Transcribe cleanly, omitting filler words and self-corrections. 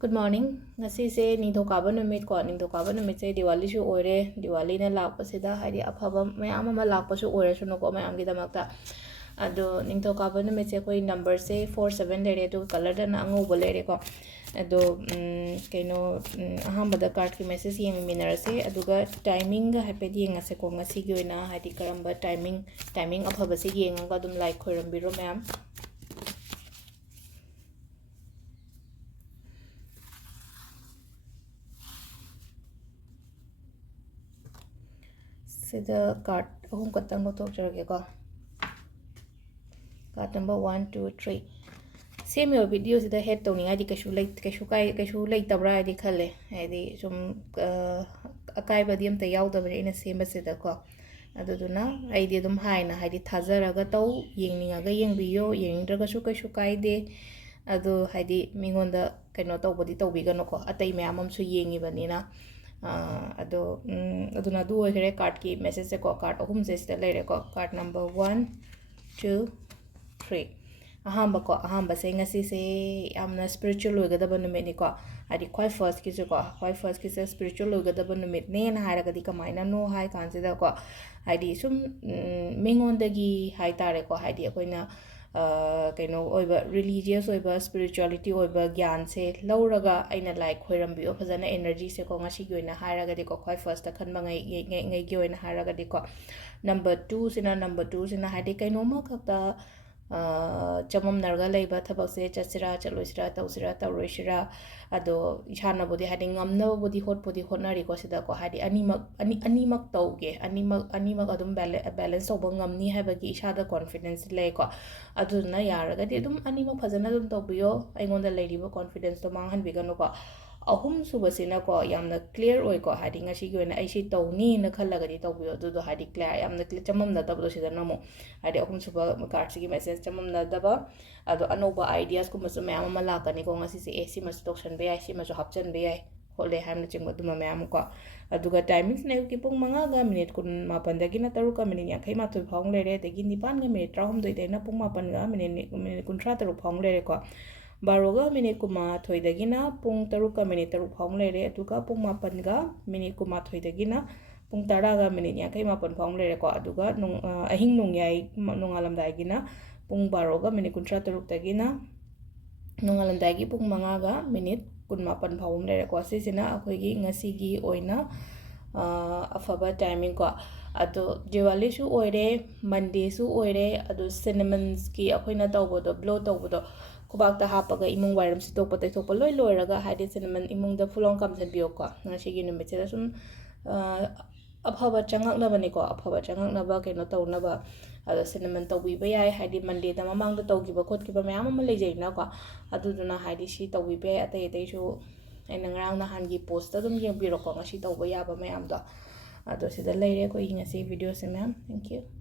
Good morning. Ngasise ningthokaba numit ko ningthokaba numit se Diwali shu oire Diwali na lakpasida haidi afaba mayam ama lakpasu oire suno ko mayam gi damakta ado ningthokaba numit se koi number se 47 lere do color da na angoba lere ko ado kaino ahambada card ki message yeng minarase aduga timing ga happy yengase ko ngasi gi oina haidi karamba timing afaba se yenga dum like khoiram biro mayam sida card ahum katang lo tok jarage ko card number 1 2 3 same your video sida head to ninga di kashu like tabra di khale adi sum akai badiam ta yaw da ina same sida ko aduduna aidi dum haina haidi thajaraga taw yengninga ga yengbiyo yengdraga shu kashu kaide adu haidi mingonda kaino tawbodi tawbigano ko atai mayamam su yengi banina ado aduna du oigre card ki message se ko card ahum se sida lere ko card number 1 2 3 ahamba se ngasi se amna spiritual oigadaba numit ni ko adi khoi first ki ko khoi first ki se spiritual oigadaba numit ne na haraga di kamaina no hai kansida ko adi sum mingondagi hai tare ko adi akoina kaino oiba religious oiba spirituality oiba gyan se lauraga aina like khoirambiyo phajana energy se ko ngasi gi oina haraga di ko khoi first ta khanba ngai gi oina haraga di ko number 2 sina hadi kaino ma khata chamam narga leiba thabak se chasira chaloisira tausira tauroisira ado ishana bodi hadi ngamna bodi hotnari ko sida ko hadi animak tauge animak adum balance toba ngamni habagi ishada confidence le ko aduna yaraga di dum animak phajana dum tobiyo aingonda leiriba confidence to manghan bigano ko ahum subasina ko yamna clear oi ko hadi ngasi gi oina aisi tawni na khalaga di tawbiyo du hadi clear yamna clear chamam na tabdo sida namo hadi ahum suba card gi message chamam na daba ado anoba ideas ko masu mayam ma lakani ko ngasi se ac mas tokshan be ai si masu hapchan be ai hole hamna chingba duma mayam ko aduga timings ne ki pung manga ga minute kun mapan dagi na taru ka minute yakai ma thoi phong lere dagi nipan ga minute rahum doi na pung mapan ga minute kun tra taru phong lere ko baroga minute kuma thoi dagi na pung taru ka minute taru phong lere aduga pung mapan ga minute kuma thoi dagi na pung tara ga minute yakai mapan phong lere ko aduga ahing nung yai nungalam dagi na pung baroga minute kun tra taru dagi na nungalam dagi pung manga ga minute kun mapan phong lere ko sisina akhoi gi ngasi gi oina afaba timing ko ado Diwali su oire Monday su oire ado cinnamons ki akoina tawbodo blow tawbodo kubakta hapaga imung wairam si tokpa tai tokpa loi loiraga hadi cinnamon imung da fulong kamsan biyo ko ngasi gi numit sida sum afaba changak na ba kaino tawna ba ado cinnamon tawbi ba yai hadi Monday da mamang da tawgiba khotgiba mayam ama lejaina ko aduduna hadi si tawbi ba atai su aina ngarang na hangi post dum yengbiro ko ngasi tawba yaba mayam da ado sida leire ko ngasi video se ma'am thank you